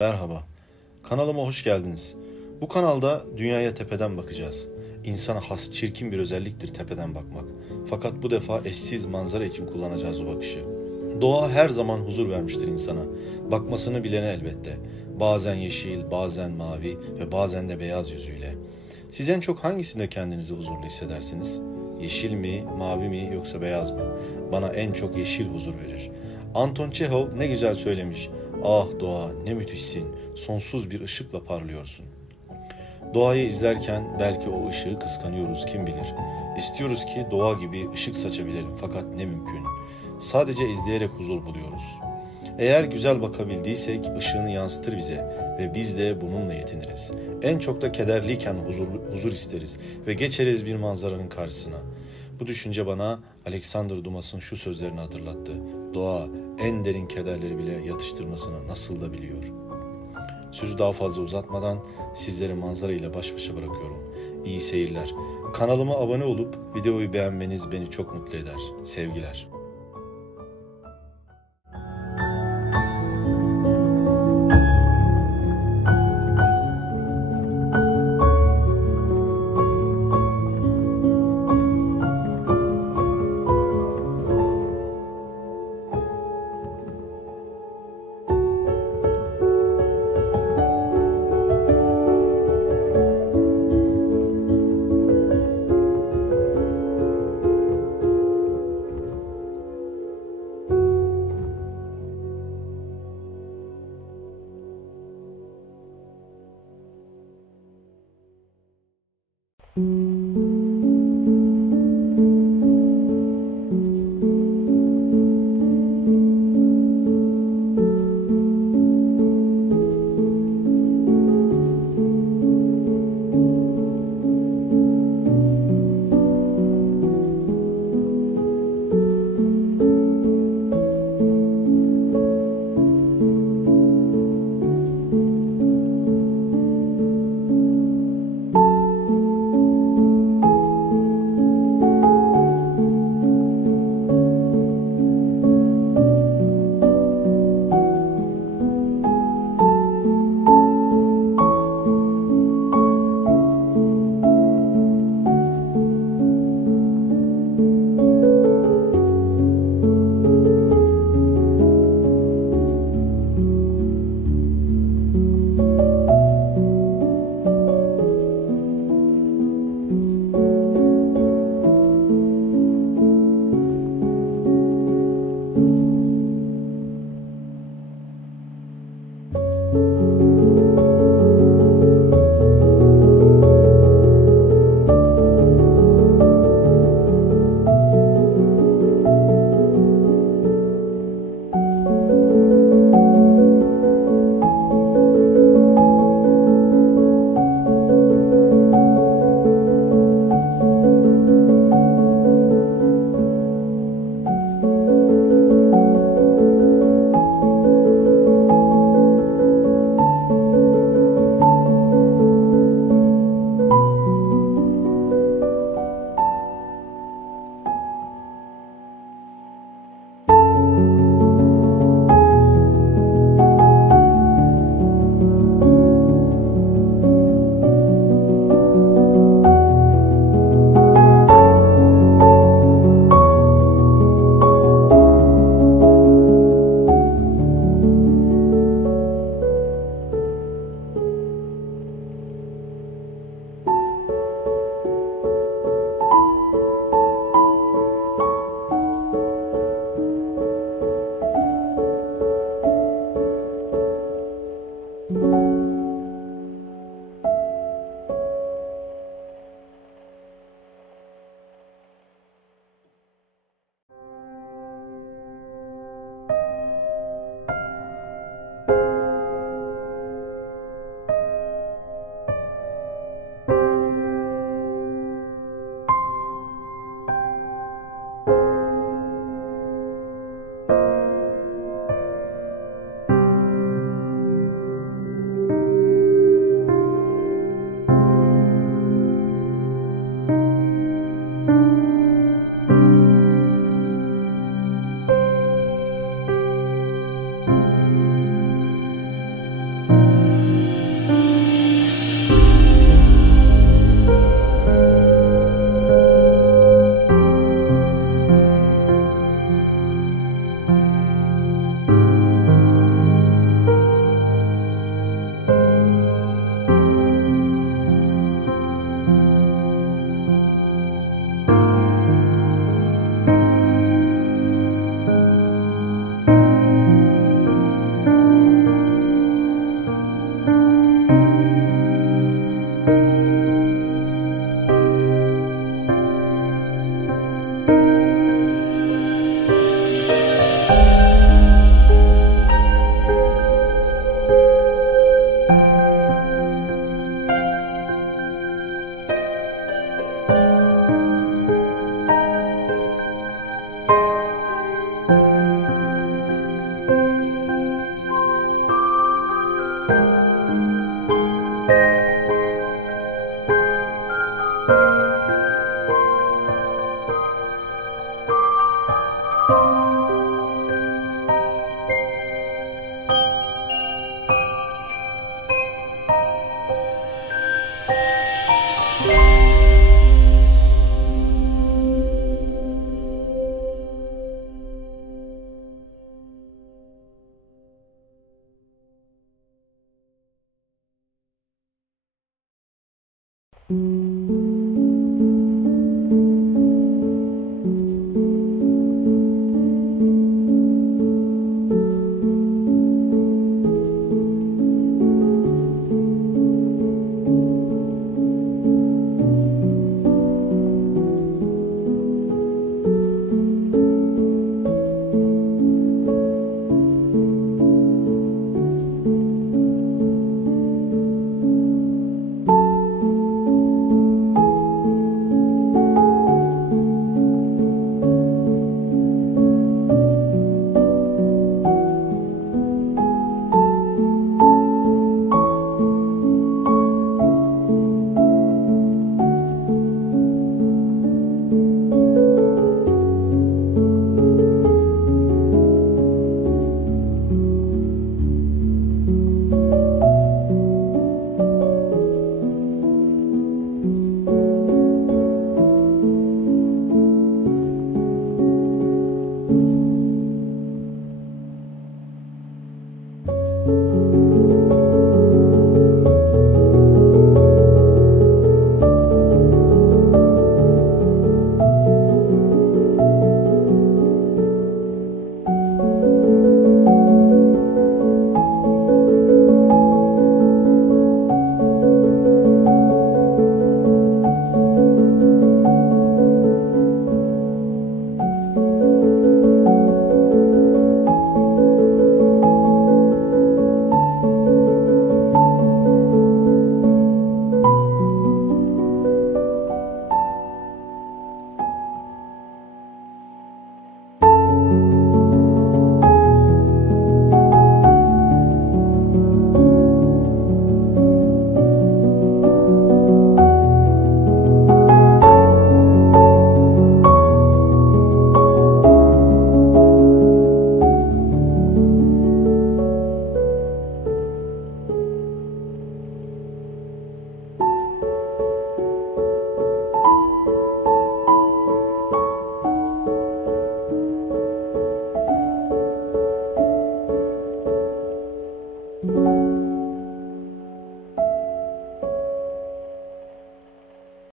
Merhaba, kanalıma hoş geldiniz. Bu kanalda dünyaya tepeden bakacağız. İnsana has çirkin bir özelliktir tepeden bakmak. Fakat bu defa eşsiz manzara için kullanacağız o bakışı. Doğa her zaman huzur vermiştir insana. Bakmasını bilene elbette. Bazen yeşil, bazen mavi ve bazen de beyaz yüzüyle. Siz en çok hangisinde kendinizi huzurlu hissedersiniz? Yeşil mi, mavi mi yoksa beyaz mı? Bana en çok yeşil huzur verir. Anton Çehov ne güzel söylemiş. Ah doğa ne müthişsin, sonsuz bir ışıkla parlıyorsun. Doğayı izlerken belki o ışığı kıskanıyoruz kim bilir. İstiyoruz ki doğa gibi ışık saçabilelim fakat ne mümkün. Sadece izleyerek huzur buluyoruz. Eğer güzel bakabildiysek ışığını yansıtır bize ve biz de bununla yetiniriz. En çok da kederliyken huzur isteriz ve geçeriz bir manzaranın karşısına. Bu düşünce bana Alexander Dumas'ın şu sözlerini hatırlattı. Doğa en derin kederleri bile yatıştırmasını nasıl da biliyor. Sözü daha fazla uzatmadan sizleri manzara ile baş başa bırakıyorum. İyi seyirler. Kanalıma abone olup videoyu beğenmeniz beni çok mutlu eder. Sevgiler.